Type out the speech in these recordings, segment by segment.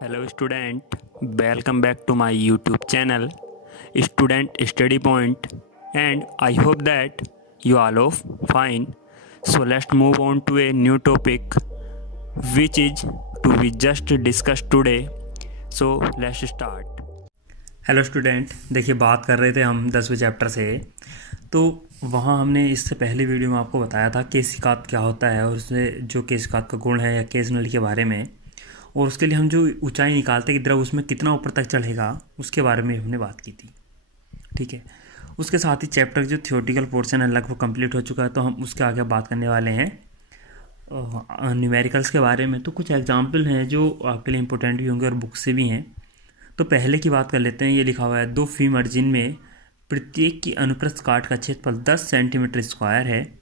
Hello student, welcome back to my YouTube channel Student Study Point, and I hope that you all are fine. So let's move on to a new topic which is to be just discussed today. So let's start. Hello student, देखिए बात कर रहे थे हम 10वें chapter से। तो वहाँ हमने इससे पहले वीडियो में आपको बताया था केशिकात क्या होता है और उससे जो केशिकात का गुण है या केश नली के बारे में, और उसके लिए हम जो ऊंचाई निकालते हैं कि द्रव उसमें कितना ऊपर तक चढ़ेगा उसके बारे में हमने बात की थी। ठीक है, उसके साथ ही चैप्टर जो थियोरेटिकल पोर्शन है लगभग कंप्लीट हो चुका है, तो हम उसके आगे बात करने वाले हैं न्यूमेरिकल्स के बारे में। तो कुछ एग्जाम्पल हैं जो आपके लिए इंपॉर्टेंट भी होंगे और बुक से भी हैं। तो पहले की बात कर लेते हैं। ये लिखा हुआ है 2 फीमर जिनमें प्रत्येक की अनुप्रस्थ काट का क्षेत्रफल 10 सेंटीमीटर स्क्वायर है,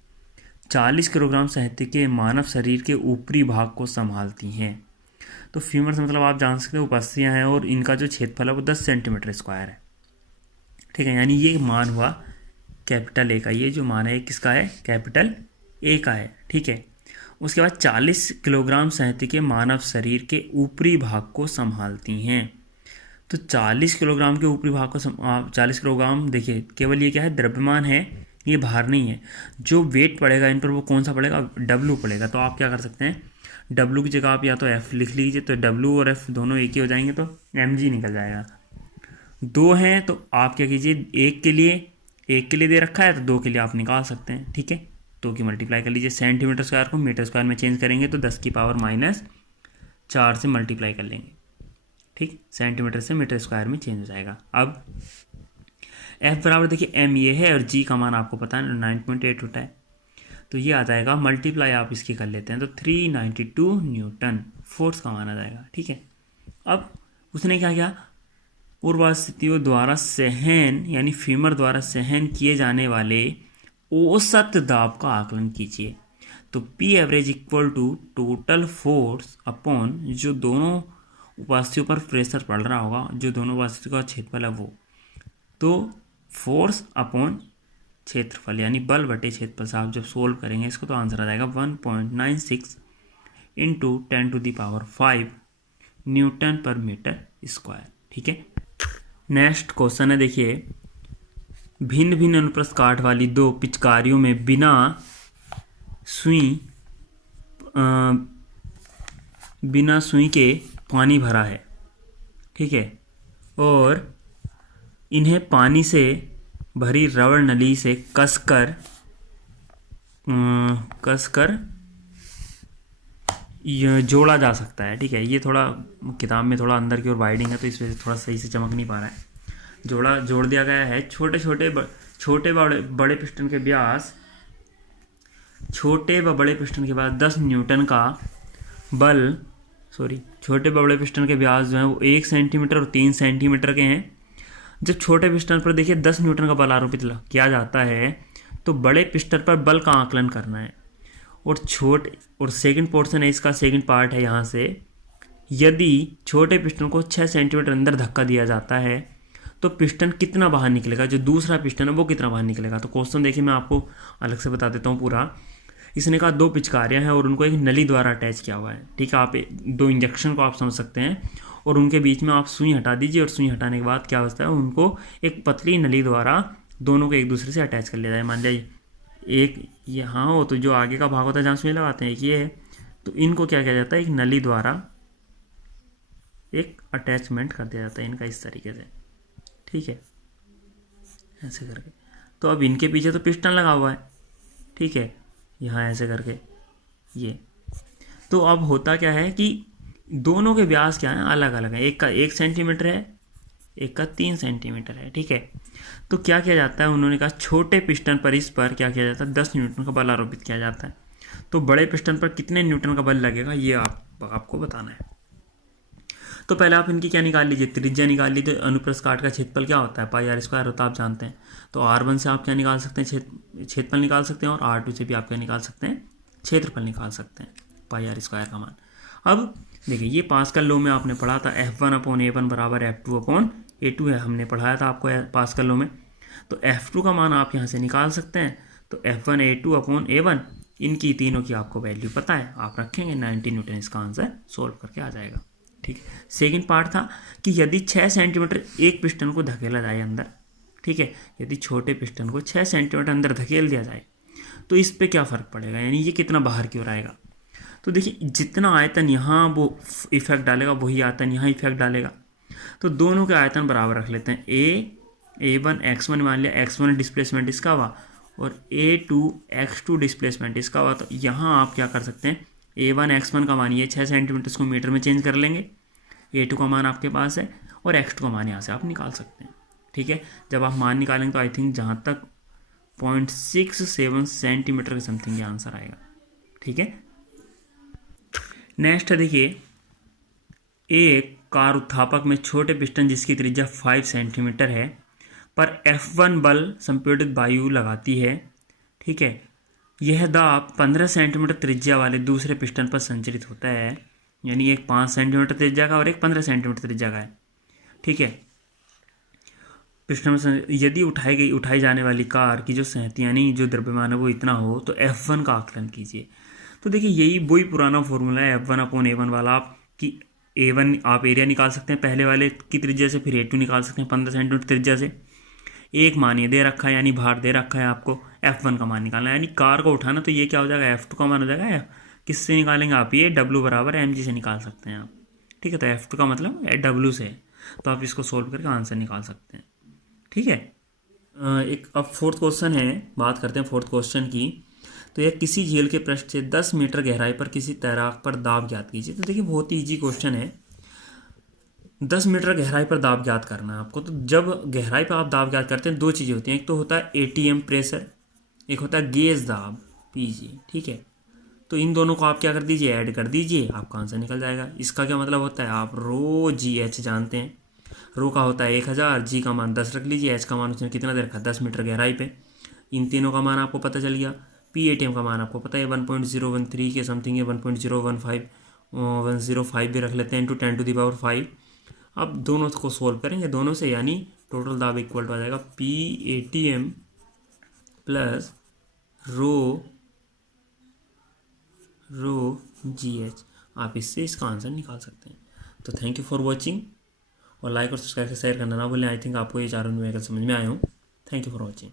40 किलोग्राम साहित्य के मानव शरीर के ऊपरी भाग को संभालती हैं। तो फीमर्स मतलब आप जान सकते हो उपस्थियाँ हैं और इनका जो क्षेत्रफल है वो 10 सेंटीमीटर स्क्वायर है। ठीक है, यानी ये मान हुआ कैपिटल ए का। ये जो मान है किसका है? कैपिटल ए का है। ठीक है, उसके बाद 40 किलोग्राम साहित्य के मानव शरीर के ऊपरी भाग को संभालती हैं। तो 40 किलोग्राम के ऊपरी भाग को 40 किलोग्राम, देखिए केवल ये क्या है? द्रव्यमान है, ये भार नहीं है। जो वेट पड़ेगा इन पर वो कौन सा पड़ेगा? डब्लू पड़ेगा। तो आप क्या कर सकते हैं, डब्लू की जगह आप या तो एफ लिख लीजिए, तो डब्लू और एफ दोनों एक ही हो जाएंगे, तो एम जी निकल जाएगा। 2 हैं तो आप क्या कीजिए, एक के लिए दे रखा है तो 2 के लिए आप निकाल सकते हैं। ठीक है, 2 की मल्टीप्लाई कर लीजिए। सेंटीमीटर स्क्वायर को मीटर स्क्वायर में चेंज करेंगे तो 10 की पावर -4 से मल्टीप्लाई कर लेंगे। ठीक, सेंटीमीटर से मीटर स्क्वायर में चेंज हो जाएगा। अब एफ बराबर देखिए एम ये है और जी का मान आपको पता है 9.8 होता है, तो ये आ जाएगा मल्टीप्लाई आप इसकी कर लेते हैं तो 392 न्यूटन फोर्स का मान आ जाएगा। ठीक है, अब उसने क्या किया, पूर्वास्थितियों द्वारा सहन यानी फीमर द्वारा सहन किए जाने वाले औसत दाब का आकलन कीजिए। तो P average equal to total force upon जो दोनों उपास्थियों पर प्रेशर पड़ रहा होगा, जो दोनों उपास्थियों का क्षेत्रफल है वो, तो फोर्स अपॉन क्षेत्रफल यानी बल बटे क्षेत्रफल से आप जब सोल्व करेंगे इसको तो आंसर आ जाएगा 1.96 इंटू 10⁵ न्यूटन पर मीटर स्क्वायर। ठीक है, नेक्स्ट क्वेश्चन है, देखिए भिन्न भिन्न अनुप्रस्थ काट वाली 2 पिचकारियों में बिना सुई के पानी भरा है। ठीक है, और इन्हें पानी से भरी रबड़ नली से कसकर ये जोड़ा जा सकता है। ठीक है, ये थोड़ा किताब में थोड़ा अंदर की ओर वाइडिंग है तो इस वजह से थोड़ा सही से चमक नहीं पा रहा है। जोड़ दिया गया है। छोटे बड़े पिस्टन के व्यास, छोटे व बड़े पिस्टन के व्यास 10 न्यूटन का बल, छोटे व बड़े पिस्टन के व्यास जो है वो 1 सेंटीमीटर और 3 सेंटीमीटर के हैं। जब छोटे पिस्टन पर देखिए 10 न्यूटन का बल आरोपित किया जाता है तो बड़े पिस्टन पर बल का आकलन करना है। और सेकंड पोर्शन है इसका, सेकंड पार्ट है यहाँ से, यदि छोटे पिस्टन को 6 सेंटीमीटर अंदर धक्का दिया जाता है तो पिस्टन कितना बाहर निकलेगा, जो दूसरा पिस्टन है वो कितना बाहर निकलेगा। तो क्वेश्चन देखिए मैं आपको अलग से बता देता हूँ पूरा। इसने कहा 2 पिचकारियाँ हैं और उनको एक नली द्वारा अटैच किया हुआ है। ठीक है, आप 2 इंजेक्शन को आप समझ सकते हैं और उनके बीच में आप सुई हटा दीजिए और सुई हटाने के बाद क्या होता है, उनको एक पतली नली द्वारा दोनों को एक दूसरे से अटैच कर लिया जाए। मान लीजिए एक यहाँ हो तो जो आगे का भाग होता है जहाँ सुई लगाते हैं एक ये है, तो इनको क्या किया जाता है, एक नली द्वारा एक अटैचमेंट कर दिया जाता है इनका इस तरीके से। ठीक है, ऐसे करके। तो अब इनके पीछे तो पिस्टन लगा हुआ है। ठीक है, यहाँ ऐसे करके ये, तो अब होता क्या है कि दोनों के व्यास क्या हैं, अलग अलग है। एक का 1 सेंटीमीटर है, एक का 3 सेंटीमीटर है। ठीक है, तो क्या किया जाता है, उन्होंने कहा छोटे पिस्टन पर इस पर क्या किया जाता है, 10 न्यूटन का बल आरोपित किया जाता है। तो बड़े पिस्टन पर कितने न्यूटन का बल लगेगा ये आपको बताना है। तो पहले आप इनकी क्या निकाल लीजिए, त्रिज्या निकाल लीजिए। अनुप्रस्थ काट का क्षेत्रफल क्या होता है, पाई आर स्क्वायर होता है, आप जानते हैं। तो R1 से आप क्या निकाल सकते हैं, क्षेत्रफल निकाल सकते हैं, और R2 से भी आप क्या निकाल सकते हैं, क्षेत्रफल निकाल सकते हैं, पाई आर स्क्वायर का मान। अब देखिए ये पास्कल लॉ में आपने पढ़ा था F1/A1 बराबर F2/A2 है, हमने पढ़ाया था आपको पास्कल लॉ में। तो F2 का मान आप यहाँ से निकाल सकते हैं। तो F1A2/A1 इनकी तीनों की आपको वैल्यू पता है, आप रखेंगे 90 न्यूटन, इसका आंसर सोल्व करके आ जाएगा। ठीक है। सेकेंड पार्ट था कि यदि 6 सेंटीमीटर एक पिस्टन को धकेला जाए अंदर, ठीक है, यदि छोटे पिस्टन को 6 सेंटीमीटर अंदर धकेल दिया जाए तो इस पे क्या फ़र्क पड़ेगा, यानी ये कितना बाहर की ओर आएगा। तो देखिए जितना आयतन यहाँ वो इफेक्ट डालेगा वही आयतन यहाँ इफेक्ट डालेगा। तो दोनों के आयतन बराबर रख लेते हैं। A1 x1 मान लिया, x1 डिस्प्लेसमेंट इसका हुआ और A2 x2 डिस्प्लेसमेंट इसका हुआ। तो यहाँ आप क्या कर सकते हैं, A1 x1 का मान ये 6 सेंटीमीटर इसको मीटर में चेंज कर लेंगे, A2 का मान आपके पास है और x2 का मान यहाँ से आप निकाल सकते हैं। ठीक है, जब आप मान निकालेंगे तो आई थिंक जहाँ तक 0.67 सेंटीमीटर के समथिंग ये आंसर आएगा। ठीक है, नेक्स्ट है देखिए, एक कार उत्थापक में छोटे पिस्टन जिसकी त्रिज्या 5 सेंटीमीटर है पर F1 बल संपीड़ित वायु लगाती है। ठीक है, यह दाब 15 सेंटीमीटर त्रिज्या वाले दूसरे पिस्टन पर संचरित होता है, यानी एक 5 सेंटीमीटर त्रिज्या का और एक 15 सेंटीमीटर त्रिज्या का है। ठीक है, पिस्टन में यदि उठाई जाने वाली कार की जो सहती यानी जो द्रव्यमान है वो इतना हो तो F1 का आकलन कीजिए। तो देखिए यही वही पुराना फॉर्मूला है F1/A1 वाला। आप कि A1 आप एरिया निकाल सकते हैं पहले वाले की त्रिज्या से, फिर A2 निकाल सकते हैं 15 सेंटीमीटर त्रिज्या से। एक मान ये दे रखा है यानी भार दे रखा है, आपको F1 का मान निकालना है, यानी कार को उठाना। तो ये क्या हो जाएगा, F2 का मान हो जाएगा। किससे निकालेंगे आप, ये W बराबर mg से निकाल सकते हैं आप। ठीक है, तो F2 का मतलब W से है, तो आप इसको सोल्व करके आंसर निकाल सकते हैं। ठीक है, एक अब फोर्थ क्वेश्चन है, बात करते हैं फोर्थ क्वेश्चन की। तो यह किसी झील के पृष्ठ से 10 मीटर गहराई पर किसी तैराक पर दाब ज्ञात कीजिए। तो देखिए बहुत ही ईजी क्वेश्चन है, 10 मीटर गहराई पर दाब ज्ञात करना है आपको। तो जब गहराई पर आप दाब ज्ञात करते हैं दो चीज़ें होती हैं, एक तो होता है ATM प्रेशर, एक होता है गेज दाब PG। ठीक है, तो इन दोनों को आप क्या कर दीजिए, ऐड कर दीजिए, आपका आंसर निकल जाएगा। इसका क्या मतलब होता है, आप रो GH जानते हैं, रो का होता है 1000, G का मान 10 रख लीजिए, H का मान उसने कितना दे रखा है 10 मीटर गहराई पे। इन तीनों का मान आपको पता चल गया। PATM का मान आपको पता है 1.013 के समथिंग है, 1.015 भी रख लेते हैं, इंटू 10⁵। अब दोनों को सोल्व करेंगे दोनों से, यानी टोटल दाब इक्वल हो जाएगा PATM प्लस रो GH। आप इससे इसका आंसर निकाल सकते हैं। तो थैंक यू फॉर वॉचिंग, और लाइक और सब्सक्राइब से शेयर करना ना भूलें। आई थिंक आपको ये चारों न्यूमेरिकल समझ में आए हों। Thank you for watching.